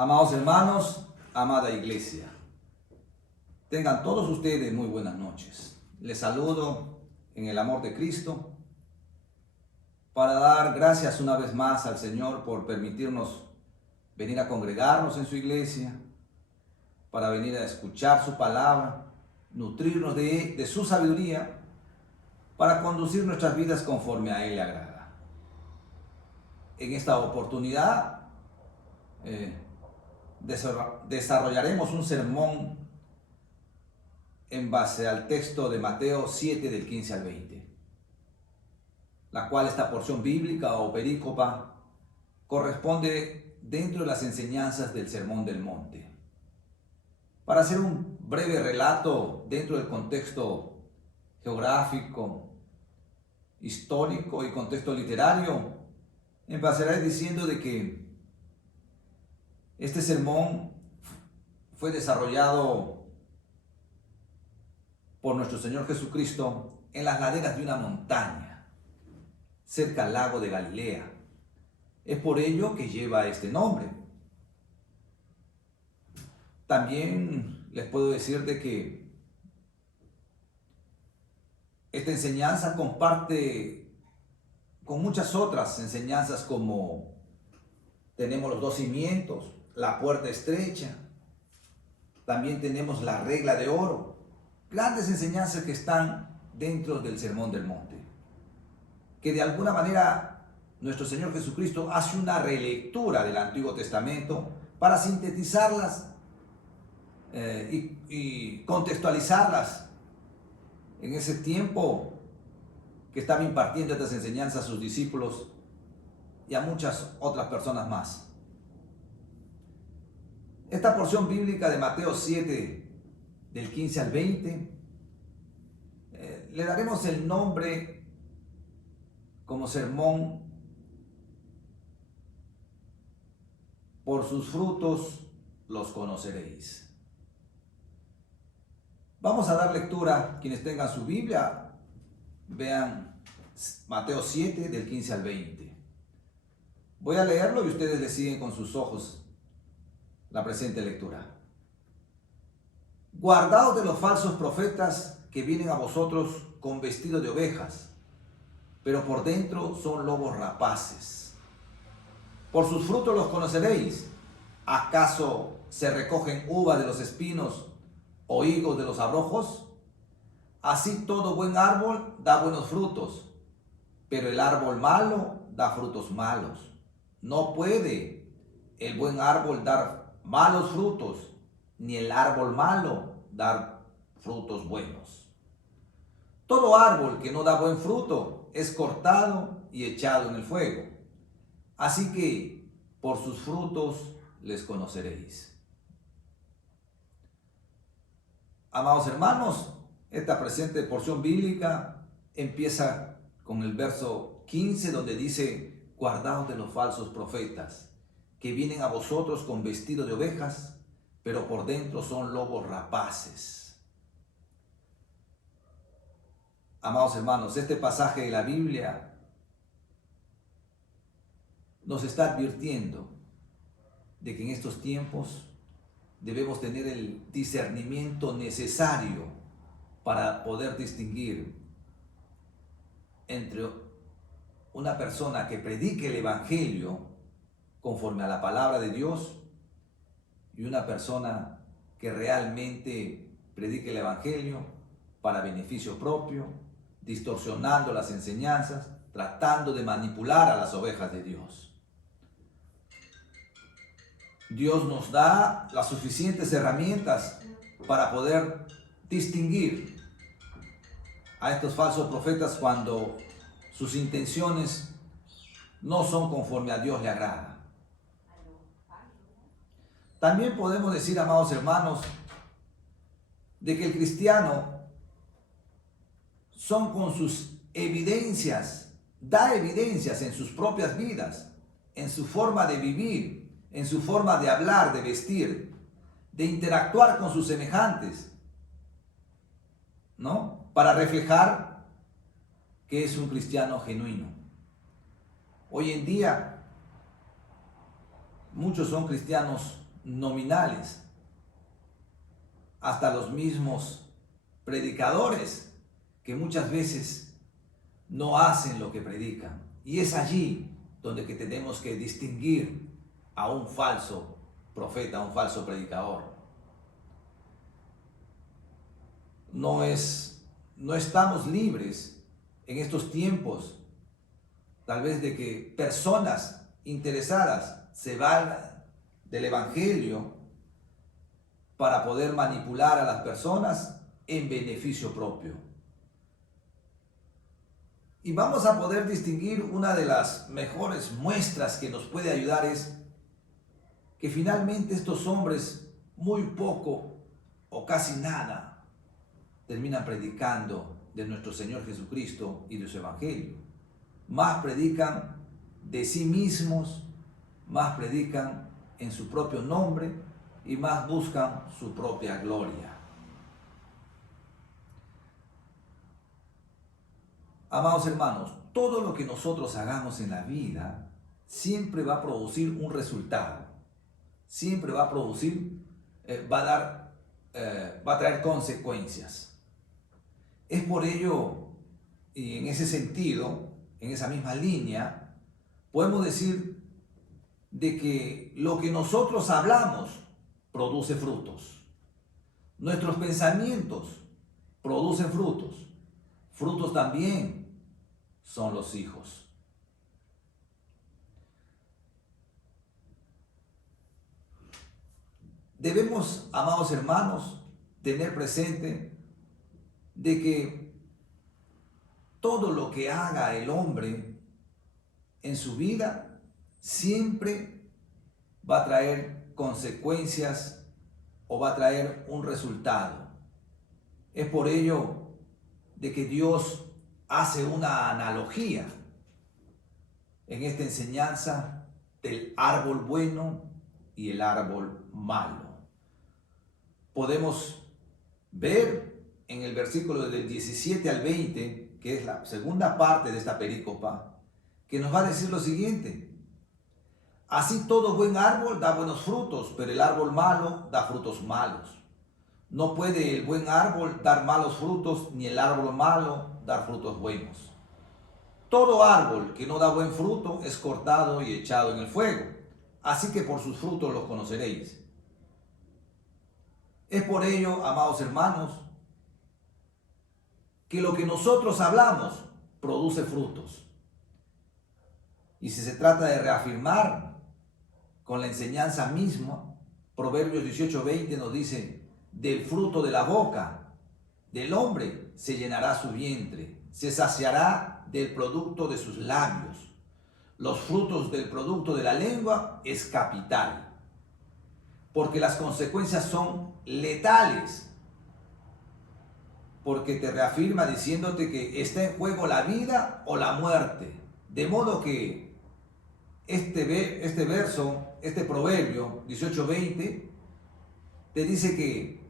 Amados hermanos, amada iglesia, tengan todos ustedes muy buenas noches. Les saludo en el amor de Cristo para dar gracias una vez más al Señor por permitirnos venir a congregarnos en su iglesia, para venir a escuchar su palabra, nutrirnos de su sabiduría, para conducir nuestras vidas conforme a Él le agrada. En esta oportunidad desarrollaremos un sermón en base al texto de Mateo 7 del 15 al 20, la cual esta porción bíblica o perícopa corresponde dentro de las enseñanzas del Sermón del Monte. Para hacer un breve relato dentro del contexto geográfico, histórico y contexto literario, empezaré diciendo de que este sermón fue desarrollado por nuestro Señor Jesucristo en las laderas de una montaña, cerca al lago de Galilea. Es por ello que lleva este nombre. También les puedo decir de que esta enseñanza comparte con muchas otras enseñanzas, como tenemos los dos cimientos, la puerta estrecha, también tenemos la regla de oro, grandes enseñanzas que están dentro del Sermón del Monte, que de alguna manera nuestro Señor Jesucristo hace una relectura del Antiguo Testamento para sintetizarlas y contextualizarlas en ese tiempo que estaba impartiendo estas enseñanzas a sus discípulos y a muchas otras personas más. Esta porción bíblica de Mateo 7, del 15 al 20, le daremos el nombre como sermón: por sus frutos los conoceréis. Vamos a dar lectura. Quienes tengan su Biblia, vean Mateo 7, del 15 al 20. Voy a leerlo y ustedes le siguen con sus ojos la presente lectura. Guardaos de los falsos profetas que vienen a vosotros con vestido de ovejas, pero por dentro son lobos rapaces. Por sus frutos los conoceréis. ¿Acaso se recogen uvas de los espinos o higos de los abrojos? Así todo buen árbol da buenos frutos, pero el árbol malo da frutos malos. No puede el buen árbol dar malos frutos, ni el árbol malo dar frutos buenos. Todo árbol que no da buen fruto es cortado y echado en el fuego. Así que por sus frutos les conoceréis. Amados hermanos, esta presente porción bíblica empieza con el verso 15, donde dice: guardaos de los falsos profetas que vienen a vosotros con vestido de ovejas, pero por dentro son lobos rapaces. Amados hermanos, este pasaje de la Biblia nos está advirtiendo de que en estos tiempos debemos tener el discernimiento necesario para poder distinguir entre una persona que predique el Evangelio conforme a la palabra de Dios y una persona que realmente predique el Evangelio para beneficio propio, distorsionando las enseñanzas, tratando de manipular a las ovejas de Dios. Dios nos da las suficientes herramientas para poder distinguir a estos falsos profetas cuando sus intenciones no son conforme a Dios le agrada. También podemos decir, amados hermanos, de que el cristiano son con sus evidencias, da evidencias en sus propias vidas, en su forma de vivir, en su forma de hablar, de vestir, de interactuar con sus semejantes, ¿no? Para reflejar que es un cristiano genuino. Hoy en día, muchos son cristianos nominales, hasta los mismos predicadores que muchas veces no hacen lo que predican. Y es allí donde que tenemos que distinguir a un falso profeta, a un falso predicador. No estamos libres en estos tiempos, tal vez, de que personas interesadas se van del evangelio para poder manipular a las personas en beneficio propio. Y vamos a poder distinguir, una de las mejores muestras que nos puede ayudar es que finalmente estos hombres muy poco o casi nada terminan predicando de nuestro Señor Jesucristo y de su evangelio. Más predican de sí mismos, más predican en su propio nombre y más buscan su propia gloria. Amados hermanos, todo lo que nosotros hagamos en la vida siempre va a producir un resultado, siempre va a producir, va a traer consecuencias. Es por ello, y en ese sentido, en esa misma línea, podemos decir de que lo que nosotros hablamos produce frutos. Nuestros pensamientos producen frutos. Frutos también son los hijos. Debemos, amados hermanos, tener presente de que todo lo que haga el hombre en su vida siempre va a traer consecuencias o va a traer un resultado. Es por ello de que Dios hace una analogía en esta enseñanza del árbol bueno y el árbol malo. Podemos ver en el versículo del 17 al 20, que es la segunda parte de esta perícopa, que nos va a decir lo siguiente: así todo buen árbol da buenos frutos, pero el árbol malo da frutos malos. No puede el buen árbol dar malos frutos, ni el árbol malo dar frutos buenos. Todo árbol que no da buen fruto es cortado y echado en el fuego. Así que por sus frutos los conoceréis. Es por ello, amados hermanos, que lo que nosotros hablamos produce frutos. Y si se trata de reafirmar con la enseñanza misma, Proverbios 18:20 nos dice: del fruto de la boca del hombre se llenará su vientre, se saciará del producto de sus labios. Los frutos del producto de la lengua es capital, porque las consecuencias son letales, porque te reafirma diciéndote que está en juego la vida o la muerte. De modo que este verso, este proverbio 18:20, te dice que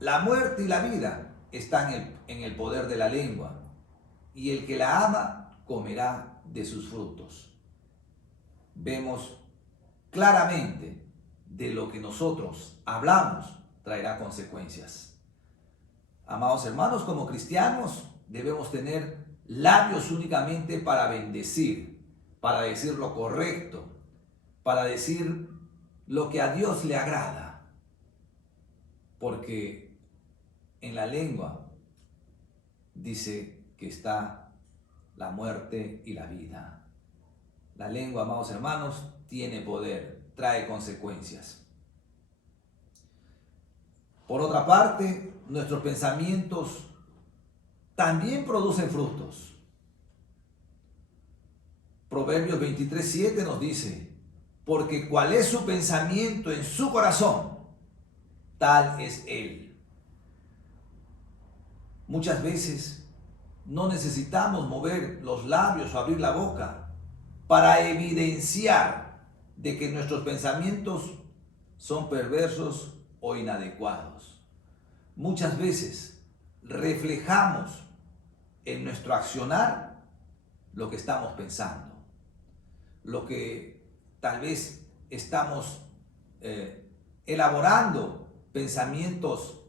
la muerte y la vida están en el poder de la lengua, y el que la ama comerá de sus frutos. Vemos claramente de lo que nosotros hablamos traerá consecuencias. Amados hermanos, como cristianos debemos tener labios únicamente para bendecir, para decir lo correcto, para decir lo que a Dios le agrada, porque en la lengua dice que está la muerte y la vida. La lengua, amados hermanos, tiene poder, trae consecuencias. Por otra parte, nuestros pensamientos también producen frutos. Proverbios 23:7 nos dice: porque cuál es su pensamiento en su corazón, tal es él. Muchas veces no necesitamos mover los labios o abrir la boca para evidenciar de que nuestros pensamientos son perversos o inadecuados. Muchas veces reflejamos en nuestro accionar lo que estamos pensando, lo que tal vez estamos elaborando pensamientos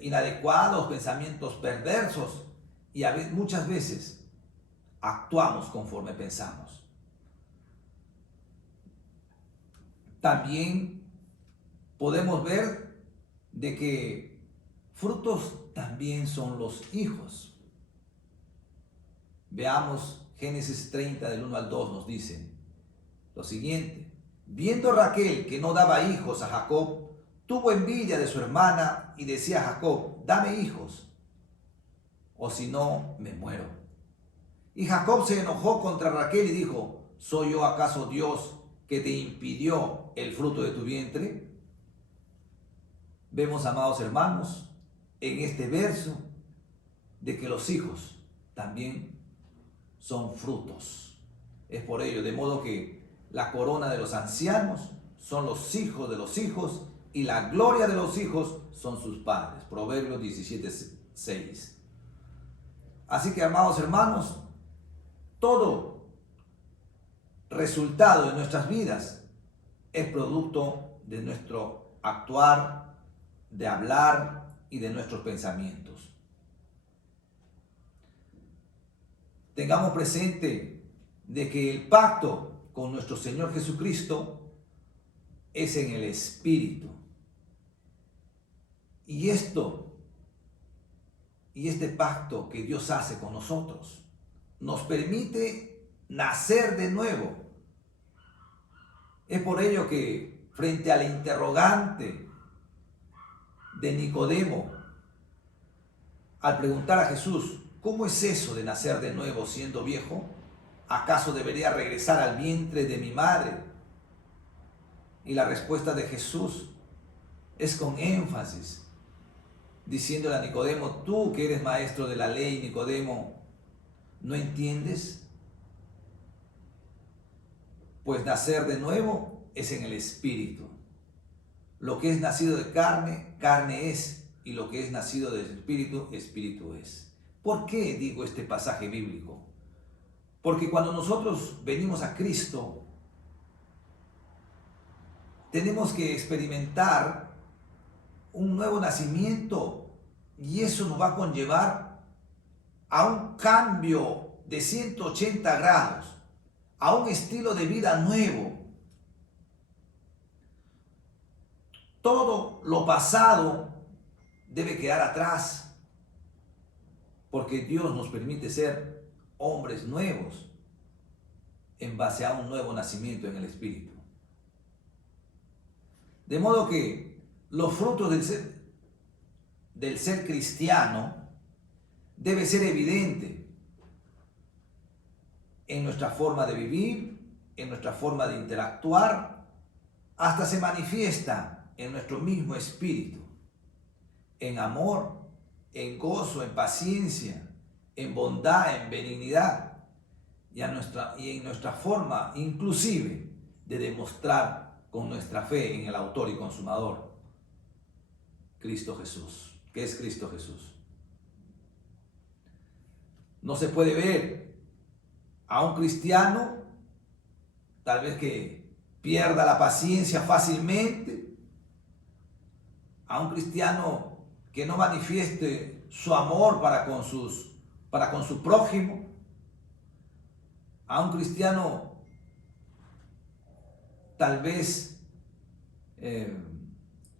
inadecuados, pensamientos perversos, y muchas veces actuamos conforme pensamos. También podemos ver de que frutos también son los hijos. Veamos Génesis 30 del 1 al 2 nos dice lo siguiente: viendo Raquel que no daba hijos a Jacob, tuvo envidia de su hermana y decía a Jacob: dame hijos, o si no, me muero. Y Jacob se enojó contra Raquel y dijo: ¿soy yo acaso Dios que te impidió el fruto de tu vientre? Vemos, amados hermanos, en este verso de que los hijos también son frutos. Es por ello, de modo que la corona de los ancianos son los hijos de los hijos y la gloria de los hijos son sus padres. Proverbios 17:6. Así que, amados hermanos, todo resultado de nuestras vidas es producto de nuestro actuar, de hablar y de nuestros pensamientos. Tengamos presente de que el pacto con nuestro Señor Jesucristo es en el Espíritu. Y este pacto que Dios hace con nosotros nos permite nacer de nuevo. Es por ello que frente al interrogante de Nicodemo, al preguntar a Jesús: ¿cómo es eso de nacer de nuevo siendo viejo? ¿Acaso debería regresar al vientre de mi madre? Y la respuesta de Jesús es con énfasis, diciéndole a Nicodemo: tú que eres maestro de la ley, Nicodemo, ¿no entiendes? Pues nacer de nuevo es en el Espíritu. Lo que es nacido de carne, carne es, y lo que es nacido del Espíritu, Espíritu es. ¿Por qué digo este pasaje bíblico? Porque cuando nosotros venimos a Cristo, tenemos que experimentar un nuevo nacimiento, y eso nos va a conllevar a un cambio de 180 grados, a un estilo de vida nuevo. Todo lo pasado debe quedar atrás, porque Dios nos permite ser hombres nuevos en base a un nuevo nacimiento en el Espíritu. De modo que los frutos del ser cristiano debe ser evidente en nuestra forma de vivir, en nuestra forma de interactuar, hasta se manifiesta en nuestro mismo espíritu, en amor, en gozo, en paciencia, en bondad, en benignidad, y en nuestra forma inclusive de demostrar con nuestra fe en el autor y consumador, Cristo Jesús. ¿Qué es Cristo Jesús? No se puede ver a un cristiano tal vez que pierda la paciencia fácilmente, a un cristiano que no manifieste su amor para con su prójimo, a un cristiano tal vez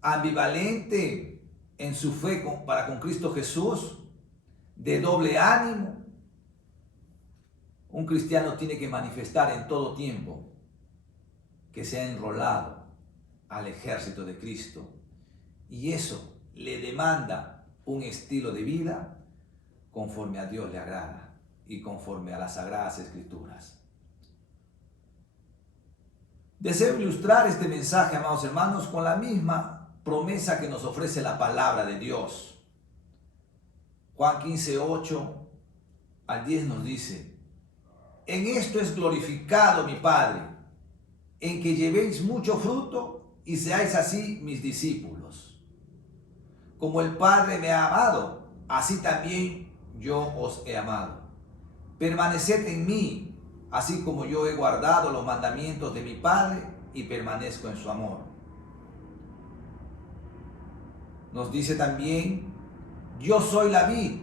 ambivalente en su fe para con Cristo Jesús, de doble ánimo. Un cristiano tiene que manifestar en todo tiempo que se ha enrolado al ejército de Cristo, y eso le demanda un estilo de vida conforme a Dios le agrada y conforme a las Sagradas Escrituras. Deseo ilustrar este mensaje, amados hermanos, con la misma promesa que nos ofrece la palabra de Dios. Juan 15:8 al 10 nos dice: en esto es glorificado mi Padre, en que llevéis mucho fruto y seáis así mis discípulos. Como el Padre me ha amado, así también yo os he amado. Permaneced en mí, así como yo he guardado los mandamientos de mi Padre y permanezco en su amor. Nos dice también, yo soy la vid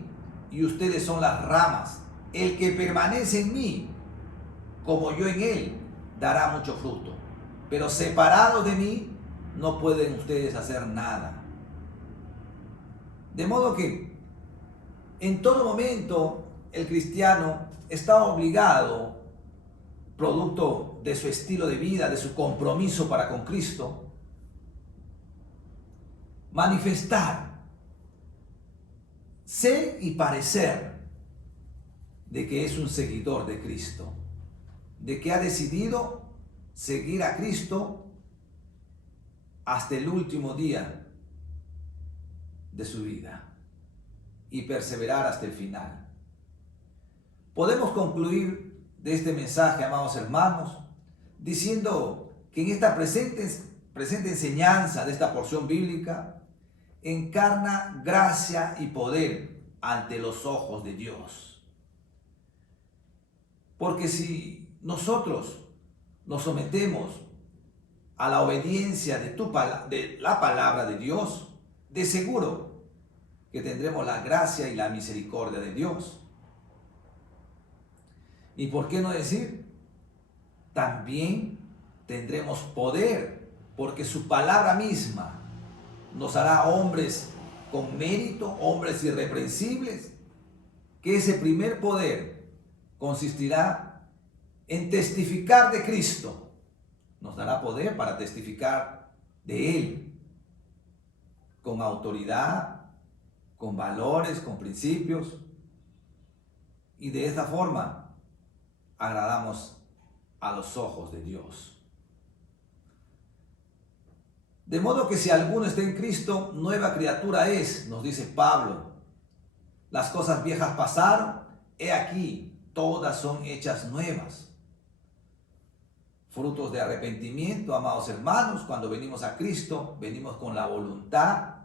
y ustedes son las ramas. El que permanece en mí, como yo en él, dará mucho fruto. Pero separados de mí, no pueden ustedes hacer nada. De modo que en todo momento el cristiano está obligado, producto de su estilo de vida, de su compromiso para con Cristo, manifestar, ser y parecer de que es un seguidor de Cristo, de que ha decidido seguir a Cristo hasta el último día de su vida y perseverar hasta el final. Podemos concluir de este mensaje, amados hermanos, diciendo que en esta presente enseñanza de esta porción bíblica encarna gracia y poder ante los ojos de Dios. Porque si nosotros nos sometemos a la obediencia de la palabra de Dios, de seguro que tendremos la gracia y la misericordia de Dios. ¿Y por qué no decir? También tendremos poder, porque su palabra misma nos hará hombres con mérito, hombres irreprensibles, que ese primer poder consistirá en testificar de Cristo. Nos dará poder para testificar de Él, con autoridad, con valores, con principios, y de esta forma agradamos a los ojos de Dios. De modo que si alguno está en Cristo, nueva criatura es, nos dice Pablo. Las cosas viejas pasaron, he aquí, todas son hechas nuevas. Frutos de arrepentimiento, amados hermanos, cuando venimos a Cristo, venimos con la voluntad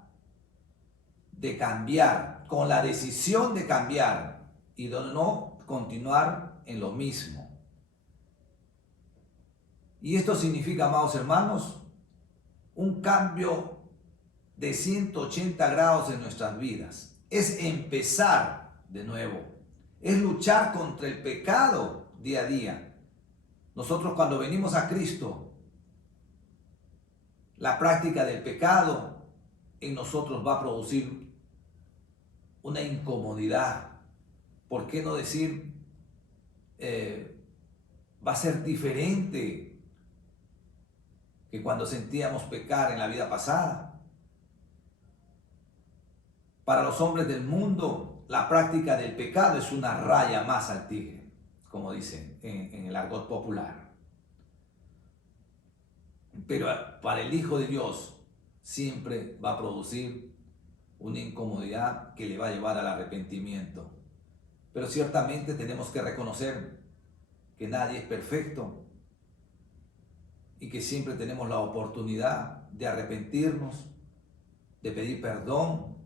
de cambiar, con la decisión de cambiar y de no continuar en lo mismo. Y esto significa, amados hermanos, un cambio de 180 grados en nuestras vidas. Es empezar de nuevo. Es luchar contra el pecado día a día. Nosotros cuando venimos a Cristo, la práctica del pecado en nosotros va a producir una incomodidad. ¿Por qué no decir? Va a ser diferente que cuando sentíamos pecar en la vida pasada. Para los hombres del mundo, la práctica del pecado es una raya más al tigre, como dicen en el argot popular. Pero para el Hijo de Dios siempre va a producir una incomodidad que le va a llevar al arrepentimiento. Pero ciertamente tenemos que reconocer que nadie es perfecto y que siempre tenemos la oportunidad de arrepentirnos, de pedir perdón,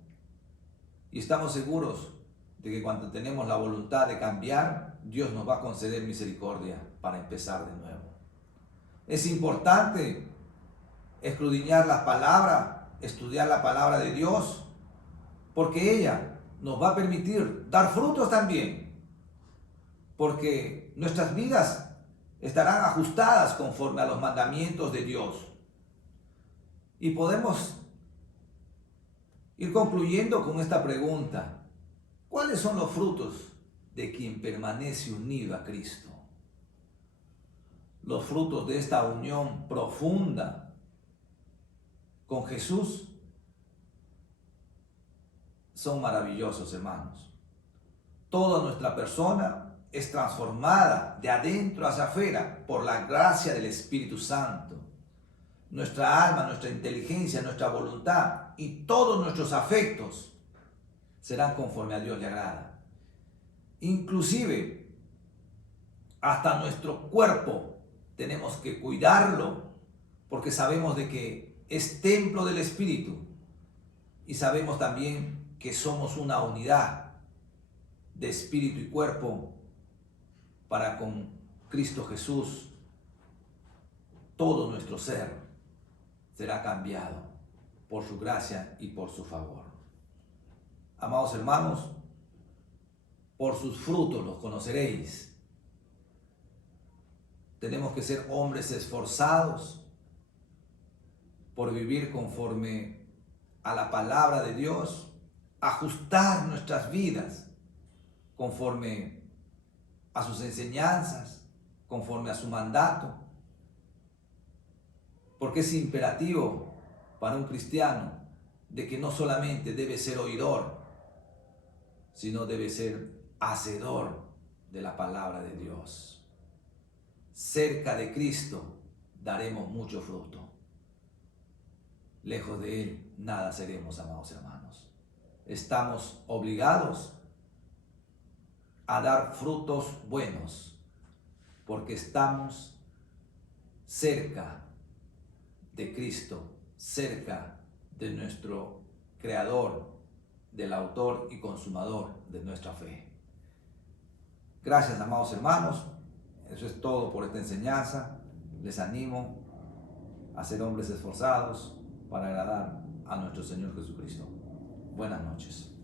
y estamos seguros de que cuando tenemos la voluntad de cambiar, Dios nos va a conceder misericordia para empezar de nuevo. Es importante escudriñar la palabra, estudiar la palabra de Dios, porque ella nos va a permitir dar frutos también, porque nuestras vidas estarán ajustadas conforme a los mandamientos de Dios. Y podemos ir concluyendo con esta pregunta: ¿cuáles son los frutos de quien permanece unido a Cristo? Los frutos de esta unión profunda con Jesús son maravillosos, hermanos. Toda nuestra persona es transformada de adentro hacia afuera por la gracia del Espíritu Santo. Nuestra alma, nuestra inteligencia, nuestra voluntad y todos nuestros afectos serán conforme a Dios le agrada. Inclusive, hasta nuestro cuerpo tenemos que cuidarlo, porque sabemos de que es templo del Espíritu y sabemos también que somos una unidad de espíritu y cuerpo para con Cristo Jesús. Todo nuestro ser será cambiado. por su gracia y por su favor. Amados hermanos, por sus frutos los conoceréis. Tenemos que ser hombres esforzados por vivir conforme a la palabra de Dios, ajustar nuestras vidas conforme a sus enseñanzas, conforme a su mandato, porque es imperativo para un cristiano de que no solamente debe ser oidor, sino debe ser hacedor de la palabra de Dios. Cerca de Cristo daremos mucho fruto. Lejos de Él nada seremos, amados hermanos. Estamos obligados a dar frutos buenos porque estamos cerca de Cristo, cerca de nuestro Creador, del autor y consumador de nuestra fe. Gracias, amados hermanos. Eso es todo por esta enseñanza. Les animo a ser hombres esforzados para agradar a nuestro Señor Jesucristo. Buenas noches.